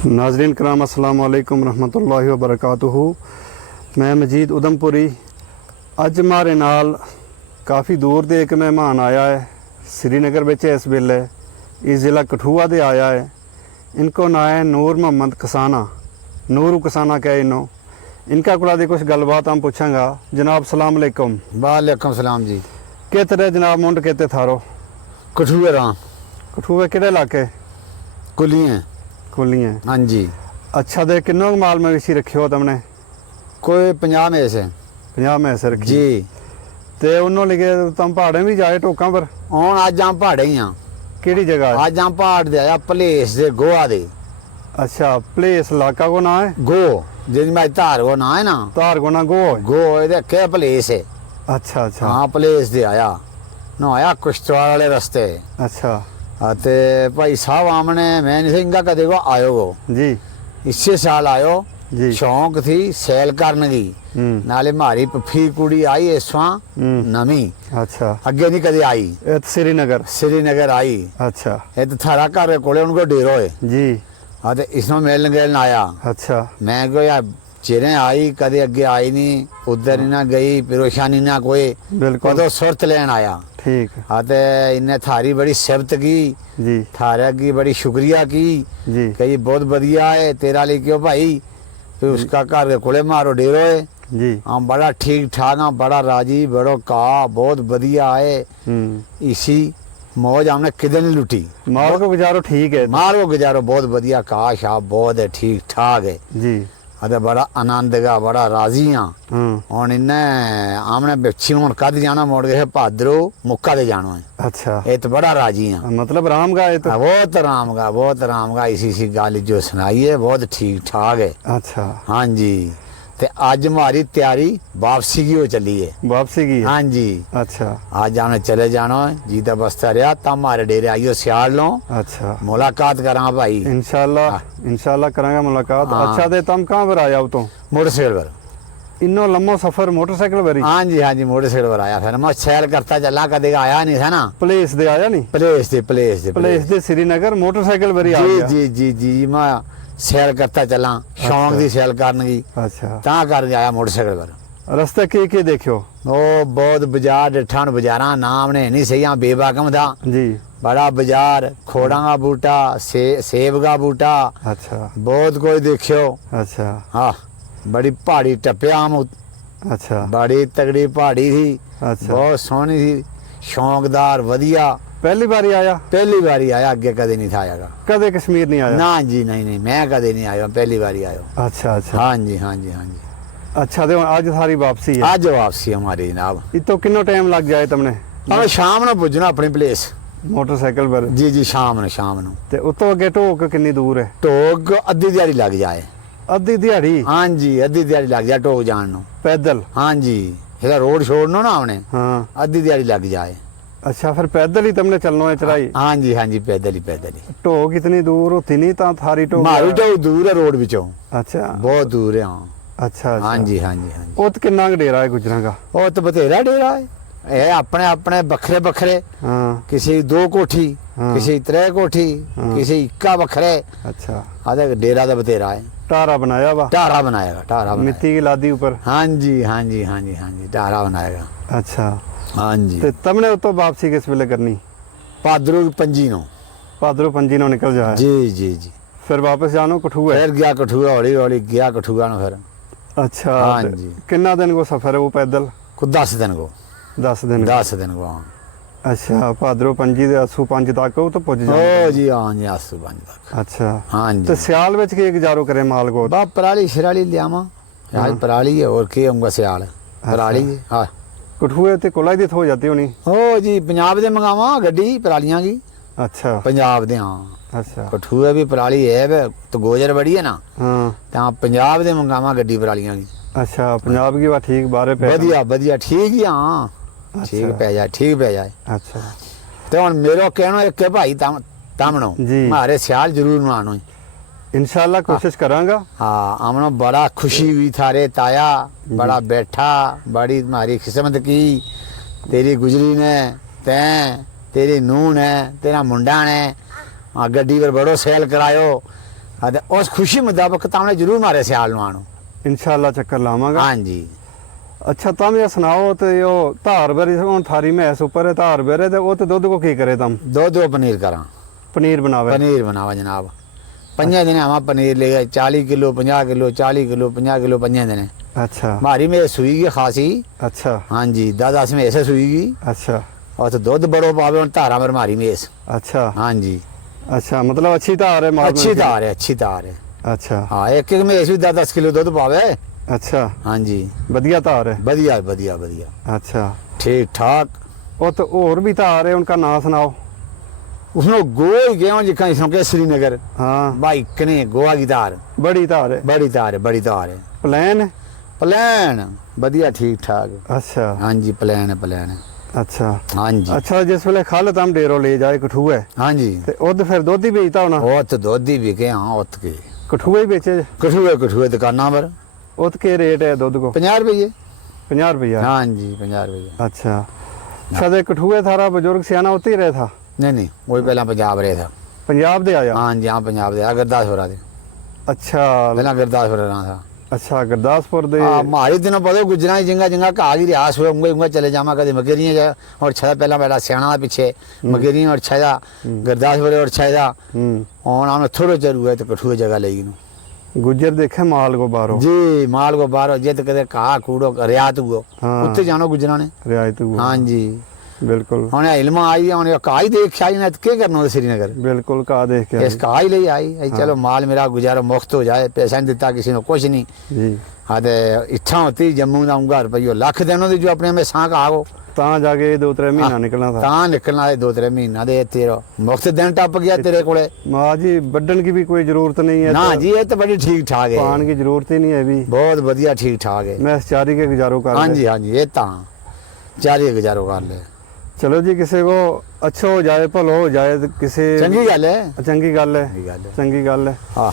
नाजरीन कराम अस्सलाम वालेकुम रहमतुल्लाहि व बरकातुहू। मैं मजीद उधमपुरी। अज हमारे नाल काफ़ी दूर दे एक मेहमान आया है, श्रीनगर में इस वेले इस ज़िला कठुआ दे आया है। इनको ना है नूर मोहम्मद कसाना, नूरू कसाना कहे इनो। इनका कुड़ा दी कुछ गलबात हम पूछांगा। जनाब सलाम अलैकुम। वालेकुम सलाम जी। के तरह जनाब मुंड कहते थारो? कठुए रां कठुए किहड़े इलाके? कुलियां। कुलियां। हाँ जी। अच्छा दे किन्नो माल मवेशी रखे हो तुमने? कोई 50 में से 50 मैसे रखी जी। ते उन्होंने लिखे तुम पहाड़े भी जाए टोका पर? ਹੁਣ ਅੱਜ ਆਂ ਪਹਾੜੇ ਹੀ ਆ। केड़ी जगह है? ਅੱਜ ਆਂ ਪਹਾੜ ਦੇ ਆਇਆ ਪਲੇਸ ਦੇ ਗੋਆ ਦੇ अच्छा प्लेस इलाका को ना है? ਗੋ ਜਿਹਦੀ ਮੈਂ ਧਾਰ ਕੋ ਨਾ ਹੈ ਨਾ तार को ना गो है। ਗੋ ਇਹਦੇ ਕੇ ਪਲੇਸ ਹੈ। अच्छा अच्छा ਹਾਂ ਪਲੇਸ ਦੇ ਆਇਆ ਨਾ ਆਇਆ ਕੁਸ਼ਤਵਾੜ ਵਾਲੇ ਰਸਤੇ अच्छा ਅਤੇ ਭਾਈ ਸਾਹਿਬ ਆਮਨੇ ਮੈਂ ਨਹੀਂ ਸਿੰਘਾ ਕਦੇ ਕੋ ਆਇਓ ਹੋ जी ਇਸੇ ਸਾਲ ਆਇਓ जी ਸ਼ੌਂਕ ਥੀ ਸੈਲ ਕਰਨ ਦੀ ਨਾਲੇ ਮਾਰੀ ਪਫੀ ਕੁੜੀ ਆਈ ਇਸਵਾਂ ਨਵੀਂ अच्छा ਅੱਗੇ ਨਹੀਂ ਕਦੇ ਆਈ ये तो श्रीनगर। श्रीनगर आई अच्छा ਇਹ ਤਾਂ ਥਾਰਾ ਘਰ ਕੋਲੇ ਉਹਨਾਂ ਕੋ ਡੇਰੋ ਹੈ जी ਆ ਤੇ ਇਸਨੂੰ ਮਿਲਣ ਗਿਲਣ ਆਇਆ अच्छा ਮੈਂ ਕਿਹਾ ਯਾਰ ਚਿਹਰੇ ਆਈ ਕਦੇ ਅੱਗੇ ਆਈ ਨਹੀਂ ਉਧਰ ਹੀ ਨਾ ਗਈ ਪਰੇਸ਼ਾਨੀ ਨਾ ਕੋਈ बिल्कुल ਕਦੋਂ ਸੁਰਤ ਲੈਣ ਆਇਆ ठीक ਆ ਤੇ ਇਹਨੇ थारी बड़ी सिफत की जी थारा की बड़ी शुक्रिया की जी कही बहुत बढ़िया है तेरा लिए क्यों भाई फिर उसका घर के कोले मारो डेरो है जी हम बड़ा ठीक ठाक हाँ बड़ा राजी बड़ो का बहुत बढ़िया है इसी मौज हमने किधर नहीं लुटी माल को गुजारो ठीक है मारो गुजारो बहुत बढ़िया काश आप बहुत है ठीक ठाक है जी अरे बड़ा आनंद का बड़ा राजी हाँ और इन्हें हमने बच्ची हूँ कद जाना मोड़ गए भाद्रो मुक्का दे जाना है अच्छा ये तो बड़ा राजी हाँ मतलब राम का है तो? बहुत राम का इसी गाली जो सुनाई है बहुत ठीक ठाक है। अच्छा हाँ जी ते आज हमारी तैयारी वापसी की हो चली है। वापसी की है? हाँ जी अच्छा आज जाने चले जाना है जीता बस्ता रहा तब हमारे डेरे आइयो सियाड़ लो अच्छा मुलाकात करा भाई इंशाल्लाह करांगा मुलाकात। हाँ। अच्छा दे तुम कहाँ पर आया हो तो? मोटरसाइकिल पर। इन्नो लम्बो सफर मोटरसाइकिल पर ही? हाँ जी मोटरसाइकिल पर आया फिर मैं सैर करता चला कदे आया नहीं था ना प्लेस दे आया नहीं? प्लेस दे श्रीनगर मोटरसाइकिल पर ही आ गया? जी मैं सैर करता चला शौक दी सैर करने की अच्छा ता कर आया मोटरसाइकिल पर। रास्ते के देखियो? ओ बहुत बाजार डिठा बाजारा नाम ने नहीं सही बेबाकम था जी बड़ा बाजार खोड़ा का बूटा सेब का बूटा अच्छा बहुत कोई देखियो। अच्छा हाँ बड़ी पहाड़ी टप्पिया हम अच्छा बड़ी तगड़ी पहाड़ी थी अच्छा बहुत सोहनी थी शौकदार वधिया। पहली बारी आया? पहली बारी आया अगे कदे नहीं था आया कदे कश्मीर नहीं आया? ना जी नहीं मैं कदे नहीं आया पहली बारी आया। अच्छा अच्छा हाँ जी अच्छा दे आज थारी वापसी है? आज वापसी हमारी जनाब। इतो किन्नो टाइम लग जाए तुमने? अब शाम ਨੂੰ ਪੁੱਜਣਾ ਆਪਣੀ ਪਲੇਸ मोटरसाइकिल पर? जी शाम ਨੂੰ ਤੇ ਉਤੋਂ ਅੱਗੇ ਢੋਕ ਕਿੰਨੀ ਦੂਰ ਹੈ? ਢੋਕ ਅੱਧੀ ਦਿਹਾੜੀ ਲੱਗ ਜਾਏ। ਅੱਧੀ ਦਿਹਾੜੀ? ਹਾਂ ਜੀ ਅੱਧੀ ਦਿਹਾੜੀ ਲੱਗ ਜਾਏ ਢੋਕ ਜਾਣ ਨੂੰ ਪੈਦਲ? ਹਾਂ ਜੀ ਇਹਦਾ ਰੋਡ ਛੋੜਨਾ ਨਾ ਆਪਨੇ हाँ ਅੱਧੀ ਦਿਹਾੜੀ ਲੱਗ ਜਾਏ। अच्छा फिर पैदल ही तुमने चलना है चढ़ाई? हाँ जी पैदल ही ढोक इतनी दूर होती नहीं ता थारी ढोक? मारू ढोक दूर है रोड विचों अच्छा बहुत दूर है। हाँ अच्छा हाँ जी ਉਹ ਤੇ ਕਿੰਨਾ ਕੁ ਡੇਰਾ ਹੈ ਗੁਜਰਾਂ ਦਾ? ਉਹ ਤਾਂ ਬਥੇਰਾ ਡੇਰਾ ਹੈ ਇਹ ਆਪਣੇ ਵੱਖਰੇ ਹਾਂ ਕਿਸੇ ਦੀ 2 ਕੋਠੀ हाँ। ਕਿਸੇ ਦੀ 3 ਕੋਠੀ ਕਿਸੇ ਦੀ ਇੱਕਾ ਵੱਖਰੇ अच्छा ਆਦੇ ਡੇਰਾ ਦਾ ਬਥੇਰਾ ਹੈ। टारा बनाया वा? टारा बनाएगा मिट्टी की लादी ऊपर? हाँ जी टारा बनाएगा। अच्छा हाँ जी ਤੇ ਤੁਮਨੇ ਉਤੋਂ ਵਾਪਸੀ ਕਿਸ ਵੇਲੇ ਕਰਨੀ? भाद्रो की 5 ਨੂੰ ਭਾਦਰੋਂ 5 ਨੂੰ ਨਿਕਲ ਜਾਏ? जी ਫਿਰ ਵਾਪਸ ਜਾਣੋ ਕਠੂਆ? फिर गया कठुआ हौली गया कठुआ ਨੂੰ फिर। अच्छा हाँ ते जी। किन्ना दिन को सफर है वो पैदल? को 10 दिन को 10 दिन? 10 दिन को। हाँ अच्छा ਭਾਦਰੋਂ 5 ਦੇ ਆਸੂ 5 ਤੱਕ ਉਹ ਤਾਂ ਪੁੱਜ ओ ਜਾਏ? जी हाँ जी आसू 5 तक। अच्छा हाँ ਤੇ जी ਸਿਆਲ ਵਿੱਚ ਕੀ ਗੁਜ਼ਾਰੋ ਕਰੇ ਮਾਲ ਕੋ? बा पराली शराली लियावा आज पराली है और के आऊंगा सियाल पराली है। हाँ ਕਠੂਏ ਤੇ ਕੋਲਾ ਦੀ ਹੋ ਜਾਂਦੀ ਹੋਣੀ? ओ जी पंजाब दे मंगावा गड्डी परालियां की अच्छा पंजाब दे। हाँ अच्छा कठुए भी पराली है वे तो गोजर बड़ी है ना हाँ ता पंजाब दे मंगावा गड्डी परालियां की। अच्छा पंजाब की बात ठीक बारे पे? बढ़िया ठीक ही। हाँ ठीक पै जाए। अच्छा तो हुन मेरो कहनो एक के भाई तामनो जी। मारे सियाल जरूर मानो इंशाल्लाह कोशिश करांगा। हाँ हमने बड़ा खुशी हुई थारे ताया बड़ा बैठा बड़ी तुम्हारी किस्मत की तेरी गुजरी ने तेरी नूह ने तेरा मुंडा ने गड्डी पर बड़ो सैल करायो ਹਾਂ ਤੇ ਉਸ ਖੁਸ਼ੀ ਮੁਤਾਬਕ ਤਾਮਣੇ ਜ਼ਰੂਰ ਮਾਰੇ ਸਿਆਲ ਨੂੰ ਆਣੋ ਇਨਸ਼ਾਅੱਲਾ ਚੱਕਰ ਲਾਵਾਂਗਾ। ਹਾਂਜੀ ਅੱਛਾ ਤਮ ਇਹ ਸੁਣਾਓ ਤੇ ਉਹ ਧਾਰ ਬਰੀ ਹੁਣ ਥਾਰੀ ਮੈਸ ਉੱਪਰ ਹੈ ਧਾਰ ਬਰੇ ਤੇ ਉਹ ਤੇ ਦੁੱਧ ਕੋ ਕੀ ਕਰੇ ਤਮ ਦੋ ਪਨੀਰ ਕਰਾਂ ਪਨੀਰ ਬਣਾਵੇ पनीर बनावा जनाब 5 दिन आवा पनीर ले गए 40 किलो 50 किलो 40 किलो 50 किलो 5 दिन अच्छा मारी में सुईगी खासी अच्छा हाँ जी 10 में ऐसे सुईगी अच्छा और तो दूध बड़ो पावे और धारा में मारी मेस अच्छा हाँ जी अच्छा मतलब अच्छी धार है माल अच्छी में? धार है अच्छी धार है अच्छा हाँ एक में ऐसी 10 किलो दूध पावे अच्छा हाँ जी बढ़िया धार है बढ़िया बढ़िया बढ़िया अच्छा ठीक ठाक वो तो और भी धार है उनका नाम सुनाओ। उसमें गोई गया जिखा इसमें श्रीनगर हाँ भाई कने गोवा की धार बड़ी धार है बड़ी धार है बड़ी धार है प्लेन है प्लान बढ़िया ठीक ठाक अच्छा हाँ जी प्लान है प्लान है अच्छा हाँ जी अच्छा जिस वेले खल तम डेरो ले जाए कठुए हाँ जी ते उद फिर दुध ही बेचता होना वो तो दोधी भी के हाँ उत के कठुए ही बेचे कठुए कठुए दुकाना पर उत के रेट है दुध को 50 रुपये 50 रुपया हाँ जी 50 रुपये अच्छा अच्छा ते कठुए थारा बुजुर्ग सियाना उते ही रहे था नहीं वही पहला पंजाब रहे था पंजाब दे आया हाँ जी हाँ पंजाब दे गुरदासपुरा दे अच्छा पहला गुरदासपुरा रहा था अच्छा गुरदासपुर दे हाँ मारी दिनों पता गुजरा ही जिंगा जिंगा कहा की रियास हुए उंगे उंगे चले जामा कदे मकेरियाँ जा और छा पहला पहला सियाना पीछे मकेरियाँ और छा गुरदासपुर और छा और आने थोड़े चर हुए तो कठुए जगह लेगी गुजर देखे माल को बारो जी माल को बारो जित कदे कहा कूड़ो रियात हुआ हाँ। उत्ते जानो गुजरा ने रियायत हुआ हाँ जी बिल्कुल हमने इल्मा आई हमने कहा ही देख आई ना तो क्या करना श्रीनगर बिल्कुल का देख के इस कहा ही ले आई आई चलो माल मेरा गुजारा मुफ्त हो जाए पैसा नहीं देता किसी ने कुछ नहीं जी हाँ तो इच्छा होती जम्मू का रुपये लख देनों दी जो अपने में सांक आओ ता जाके 2-3 महीना निकलना था ਤਾਂ ਨਿਕਲਣਾ ਹੈ 2-3 ਮਹੀਨਾ ਦੇ ਤੇਰਾ ਮੁਫਤ ਦਿਨ ਟੱਪ ਗਿਆ ਤੇਰੇ ਕੋਲੇ माँ जी बढ़न की भी कोई जरूरत नहीं है ਨਾ तो ਜੀ ਇਹ ਤਾਂ ਬੜੀ ਠੀਕ ਠਾਕ ਹੈ पान की जरूरत ही नहीं है भी ਬਹੁਤ ਵਧੀਆ ਠੀਕ ਠਾਕ ਹੈ मैं इस चारी के गुजारो कर ले। ਹਾਂਜੀ ਹਾਂਜੀ ਇਹ ਤਾਂ ਚਾਰੀ ਗੁਜ਼ਾਰੋ ਕਰ ਲੈ चलो जी किसी को अच्छा हो जाए भलो हो जाए तो किसी ਚੰਗੀ ਗੱਲ ਹੈ चंगी गल है ਚੰਗੀ ਗੱਲ ਹੈ चंगी गल है ਹਾਂ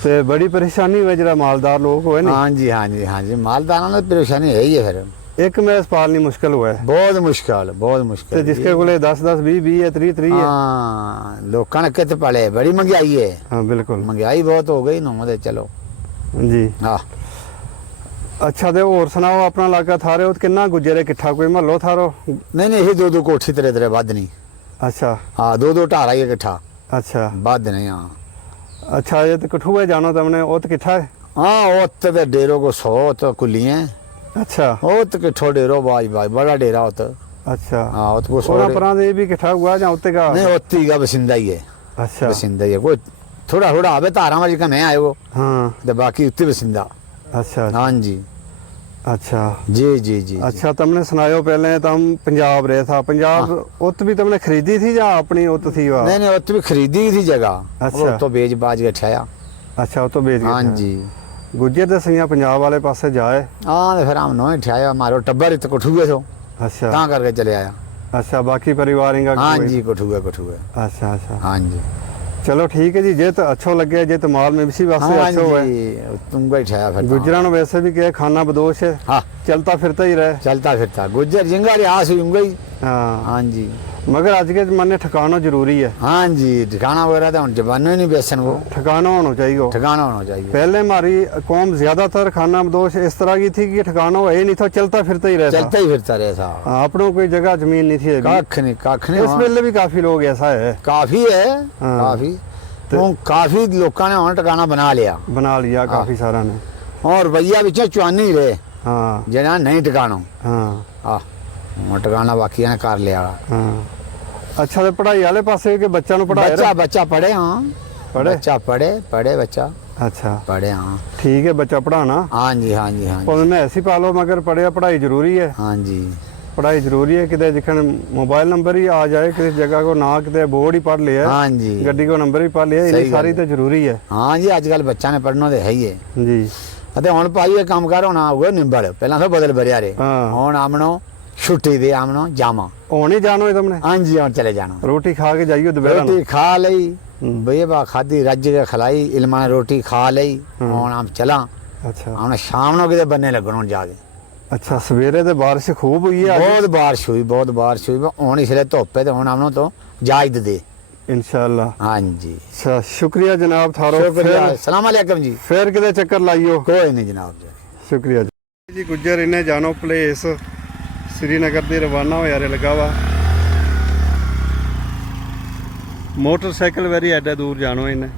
ते बड़ी परेशानी हुई जरा मालदार लोग हुए नहीं ਹਾਂਜੀ ਹਾਂਜੀ ਹਾਂਜੀ ਮਾਲਦਾਰਾਂ ਨਾਲ ਪਰੇਸ਼ਾਨੀ ਹੈ ਹੀ ਹੈ ਫਿਰ एक मैस पालनी मुश्किल हुआ है ਬਹੁਤ ਮੁਸ਼ਕਲ ਬਹੁਤ ते ਮੁਸ਼ਕਲ जिसके कोले 10-10 20-20 है 30-30 है ਹਾਂ ਲੋਕਾਂ ਨੇ ਕਿੱਥੇ ਪਲੇ ਬੜੀ ਮਹਿੰਗਾਈ ਹੈ हाँ बिल्कुल ਮਹਿੰਗਾਈ ਬਹੁਤ ਹੋ ਗਈ ਨਾ ਤੇ ਚਲੋ जी ਹਾਂ अच्छा ते और सुनाओ अपना इलाका थारे हो किन्ना गुजरे किट्ठा कोई महलो थारो ਨਹੀਂ ਨਹੀਂ ਇਹ ਦੋ ਕੋਠੀ ਤੇਰੇ ਵੱਧ ਨਹੀਂ अच्छा ਹਾਂ ਦੋ ਢਾਰਾ ਹੀ ਇਕੱਠਾ अच्छा ਵੱਧ ਨਹੀਂ ਹਾਂ अच्छा ये तो कठुए जानो तुमने वो तो किट्ठा है हाँ उत्त ते डेरो को 100 तो कुलियां अच्छा उत्त किठो डेरो बाज बाज बड़ा डेरा उत्त अच्छा हाँ उत्त को 100 सोना परा दे भी किट्ठा हुआ या उत्ते का नहीं उत्ती का बसिंदा ही है अच्छा बसिंदा ही है कोई थोड़ा थोड़ा आवे तारा में जिका मैं आए वो हाँ ते बाकी उत्ते बसिंदा अच्छा हाँ जी अच्छा जी जी जी अच्छा तुमने सुनायो पहले तुम पंजाब रहे था पंजाब उत भी तुमने खरीदी थी या अपनी उत थी वहाँ नहीं नहीं उत्त भी खरीदी थी जगह अच्छा। तो बेच बाज के ठहया अच्छा वो तो बेच गए हाँ थे। जी गुजर तो सही पंजाब वाले पासे जाए हाँ तो फिर हम नो ही ठहया मारो टब्बर तो कठुए सो अच्छा कहाँ करके चले आया अच्छा बाकी परिवार इनका हाँ कोई- जी कठुए कठुए अच्छा अच्छा हाँ जी चलो ठीक है जी जे तो अच्छो लगे जे तो माल में भी वास्ते हाँ अच्छो है जी तुमको ही ठहया फिर गुजरा नो वैसे भी क्या खाना बदोश है हाँ चलता फिरता ही रहे चलता फिरता गुज्जर जिंगा रियास हुई गई हाँ हाँ जी मगर आज के जमाने ठिकाना जरूरी है हाँ जी ठिकाना वगैरह तो जबानो ही नहीं बेसन वो ठिकाना होना चाहिए हो। ठिकाना होना चाहिए पहले हमारी कौम ज्यादातर खाना बदोश इस तरह की थी कि ठिकाना है ही नहीं था चलता फिरता ही रहता चलता ही फिरता रहे साहब हाँ, अपनों कोई जगह जमीन नहीं थी अभी। कख नहीं इस वेले भी काफी लोग ऐसा है काफी है हाँ। काफी तो काफी लोगों ने वहाँ ठिकाना बना लिया बना लिया काफी सारा ने और रुपया बिच चुआनी रहे हाँ जना नहीं ठिकानो हाँ हाँ वहाँ ठिकाना बाकी ने कर लिया हाँ अच्छा तो पढ़ाई वाले पासे के बच्चा नु पढ़ाया बच्चा बच्चा पढ़े हाँ पढ़े? बच्चा पढ़े बच्चा अच्छा पढ़े हाँ ठीक है बच्चा पढ़ाना हाँ जी हाँ जी हाँ जी और मैं ऐसी पालो मगर पढ़िया पढ़ाई जरूरी है हाँ जी पढ़ाई जरूरी है कितने जिखन मोबाइल नंबर ही आ जाए किसी जगह को ना कितने बोर्ड ही पढ़ लिया हाँ जी गड्डी को नंबर ही पढ़ लिया सही इन्नी सारी गल तो जरूरी है हाँ जी अजकल बच्चा ने पढ़ना तो है ही है जी ਅਤੇ ਹੁਣ ਭਾਈ ਇਹ ਕੰਮ ਕਰ ਹੁਣ ਆਊਗਾ ਨਿੰਬਲ ਪਹਿਲਾਂ ਤਾਂ ਬਦਲ ਭਰਿਆ ਰੇ ਹਾਂ। ਹੁਣ ਆਮਣੋ ਛੁੱਟੀ ਦੇ ਆਮਣੋ ਜਾਮਾ होने जानो है तुमने ਹਾਂਜੀ ਹੁਣ ਚਲੇ ਜਾਣਾ रोटी खा के जाइयो दोपहर रोटी खा लई हम्म। बेबा खादी रज के खलाई इल्मा ने रोटी खा लई ਹੁਣ ਆਮ ਚਲਾ अच्छा ਹੁਣ ਸ਼ਾਮ ਨੂੰ ਕਿਤੇ ਬੰਨੇ ਲੱਗਣ ਹੁਣ ਜਾ ਕੇ अच्छा सवेरे तो बारिश खूब हुई है आज। ਬਹੁਤ ਬਾਰਿਸ਼ ਹੋਈ ਬਹੁਤ ਬਾਰਿਸ਼ ਹੋਈ ਹੁਣ ਇਸਲੇ ਧੁੱਪੇ ਤੇ ਹੁਣ ਆਮਣੋ ਤੋਂ ਜਾਇਦ ਦੇ इंशाल्लाह। हाँ जी अच्छा शुक्रिया जनाब थारो। शुक्रिया सलाम अलैकुम जी फिर किते चक्कर लाइयो। कोई नहीं जनाब जी शुक्रिया जी गुज्जर इन्हें जानो प्लेस श्रीनगर दे रवाना होया रे लगा वा मोटरसाइकिल वेरी एडा दूर जानो इन्हें